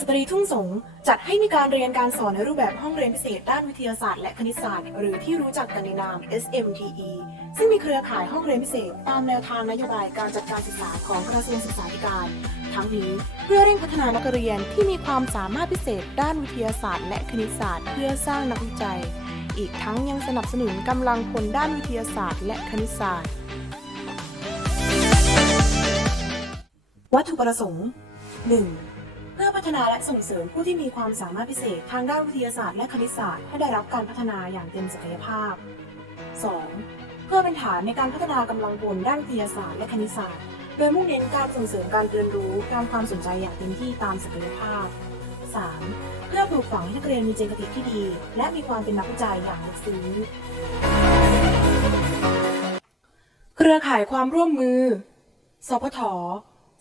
สตรีทุ่งสงจัดให้มีการเรียนการสอนในรูปแบบห้องเรียนพิเศษด้านวิทยาศาสตร์และคณิตศาสตร์ หรือที่รู้จักกันในนาม SMTE ซึ่งมีเครือข่ายห้องเรียนพิเศษ ตามแนวทางนโยบายการจัดการศึกษาของกระทรวงศึกษาธิการ ทั้งนี้เพื่อเร่งพัฒนานักเรียนที่มีความสามารถพิเศษ ด้านวิทยาศาสตร์ และคณิตศาสตร์ เพื่อสร้างนักวิจัย อีกทั้งยังสนับสนุนกำลังพลด้านวิทยาศาสตร์ และคณิตศาสตร์ วัตถุประสงค์ 1. พัฒนาและส่งเสริมผู้ที่มีความสามารถพิเศษทางด้านวิทยาศาสตร์และคณิตศาสตร์ให้ได้รับการพัฒนาอย่างเต็มศักยภาพ 2. เพื่อเป็นฐานในการพัฒนากำลังพลด้านวิทยาศาสตร์และคณิตศาสตร์ โดยมุ่งเน้นการส่งเสริมการเรียนรู้การความสนใจอย่างเต็มที่ตามศักยภาพ 3. เพื่อปลูกฝังให้นักเรียนมีเจตคติที่ดี และมีความเป็นนักวิจัยอย่างลึกซึ้งเครือข่ายความร่วมมือ สพท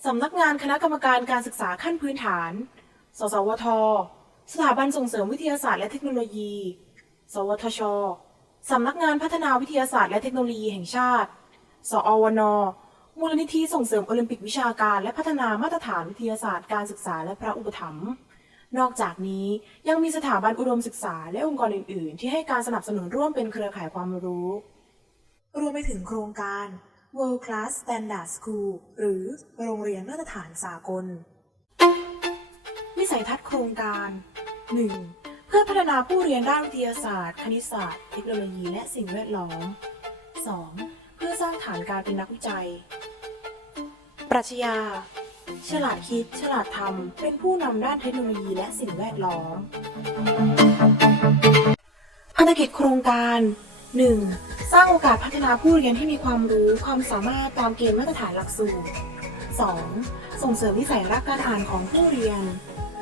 สำนักงานคณะกรรมการการศึกษาขั้นพื้นฐาน สสวท สถาบันส่งเสริมวิทยาศาสตร์และเทคโนโลยี สวทช สำนักงานพัฒนาวิทยาศาสตร์และเทคโนโลยีแห่งชาติ สอวนมูลนิธิส่งเสริมโอลิมปิกวิชาการ และพัฒนามาตรฐานวิทยาศาสตร์การศึกษาและพระอุปถัมภ์ นอกจากนี้ยังมีสถาบันอุดมศึกษาและองค์กรอื่น ๆ ที่ให้การสนับสนุนร่วมเป็นเครือข่ายความรู้ รวมไปถึงโครงการ World Class Standard School หรือโรงเรียนมาตรฐานสากล สัยทัศน์โครงการ 1. เพื่อพัฒนาผู้เรียนด้านวิทยาศาสตร์ คณิตศาสตร์ เทคโนโลยี และสิ่งแวดล้อม 2. เพื่อสร้างฐานการเป็นนักวิจัย ปรัชญา ฉลาดคิด ฉลาดทำ เป็นผู้นำด้านเทคโนโลยีและสิ่งแวดล้อมภารกิจโครงการ 1. สร้างโอกาสพัฒนาผู้เรียนที่มีความรู้ความสามารถตามเกณฑ์มาตรฐานหลักสูตร 2. ส่งเสริมวิสัยรักการอ่านของผู้เรียน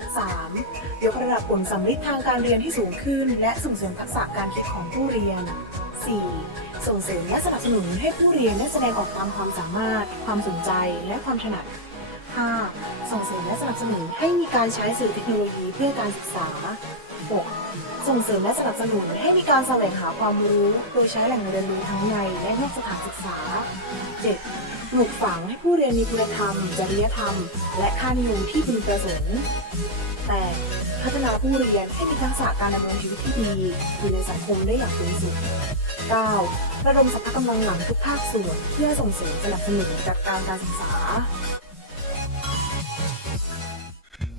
3. ยกระดับผลสำลิดทางการเรียนที่สูงขึ้น และส่งเสริมทักษะการคิดของผู้เรียน 4. ส่งเสริมและสนับสนุนให้ผู้เรียนได้แสดงออกตามความสามารถ ความสนใจ และความถนัด 5. ส่งเสริมและสนับสนุนให้มีการใช้สื่อเทคโนโลยีเพื่อการศึกษา 6. ส่งเสริมและสนับสนุนให้มีการแสวงหาความรู้ โดยใช้แหล่งเรียนรู้ทั้งในและนอกสถานศึกษา 7. ปลูกฝังให้ผู้เรียนมีคุณธรรม จริยธรรม และค่านิยมที่พึงประสงค์ 8. พัฒนาผู้เรียนให้มีทักษะการดำเนินชีวิตที่ดีอยู่ในสังคมได้อย่างเป็นสุข 9. ระดมสรรพกำลังหลังทุกภาคส่วนเพื่อส่งเสริมสนับสนุนจัดการการศึกษา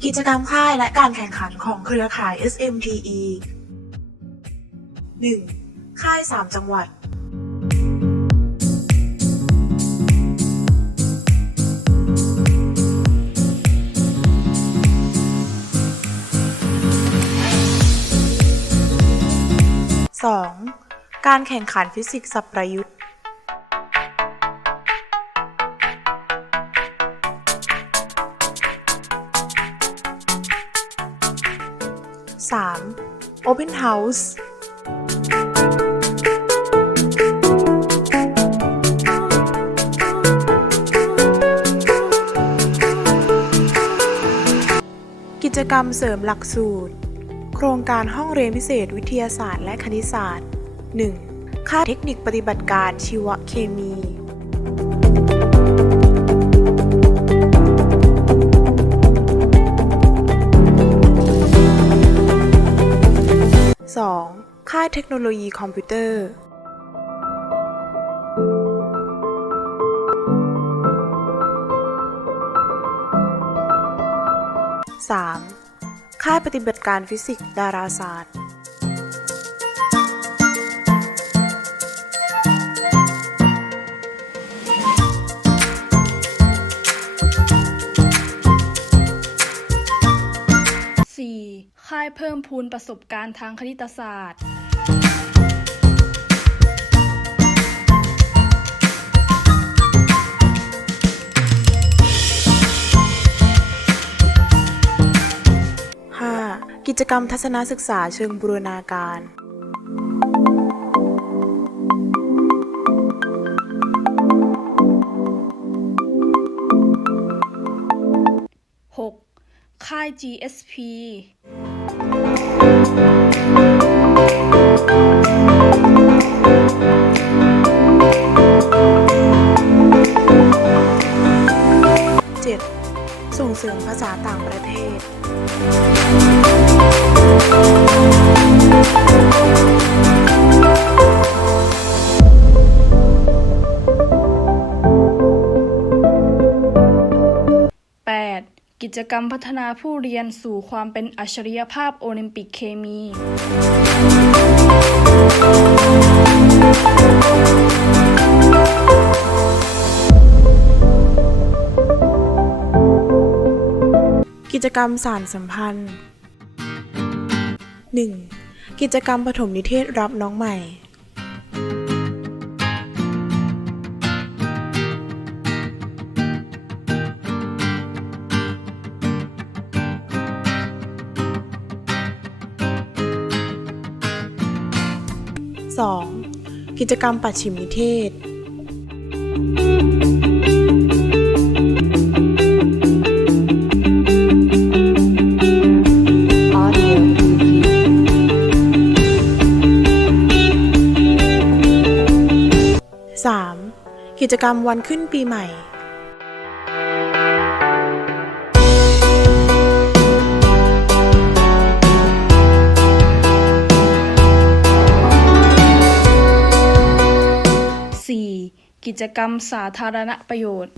กิจกรรมค่ายและการแข่งขันของเครือข่าย SMTE 1. ค่าย 3 จังหวัด การแข่งขันฟิสิกส์สับประยุทธ์ 3. Open House กิจกรรมเสริมหลักสูตร โครงการห้องเรียนพิเศษวิทยาศาสตร์และคณิตศาสตร์ 1. ค่าเทคนิคปฏิบัติการชีวเคมี 2. ค่าเทคโนโลยีคอมพิวเตอร์ 3. ค่ายปฏิบัติการฟิสิกส์ดาราศาสตร์ เพิ่มพูนประสบการณ์ทางคณิตศาสตร์ 5. กิจกรรมทัศนศึกษาเชิงบูรณาการ 6. ค่าย GSP 7. ส่งเสริมภาษาต่างประเทศ 8. กิจกรรมพัฒนาผู้เรียนสู่ความเป็นอัจฉริยภาพโอลิมปิกเคมี กรรมสารสัมพันธ์ 1. กิจกรรมปฐมนิเทศรับน้องใหม่ 2. กิจกรรมปัดชิมนิเทศ กิจกรรมวันขึ้นปีใหม่กิจกรรมสาธารณประโยชน์